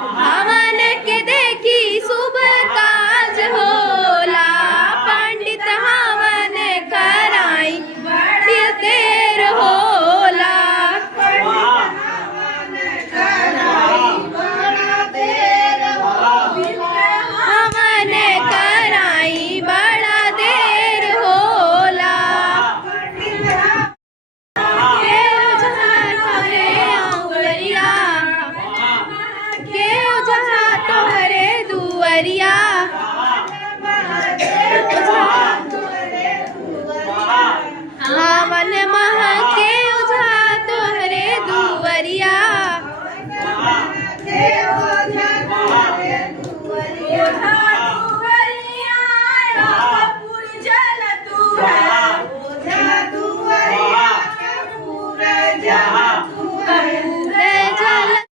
हवन के देखी शुभ काज होला, पंडित हवन कराई बड़ी देर होला। हवन कराई बड़ा देर होला। केहू जहाँ तोहरे आंगुरिया, केहू जहाँ तोहरे दुअरिया।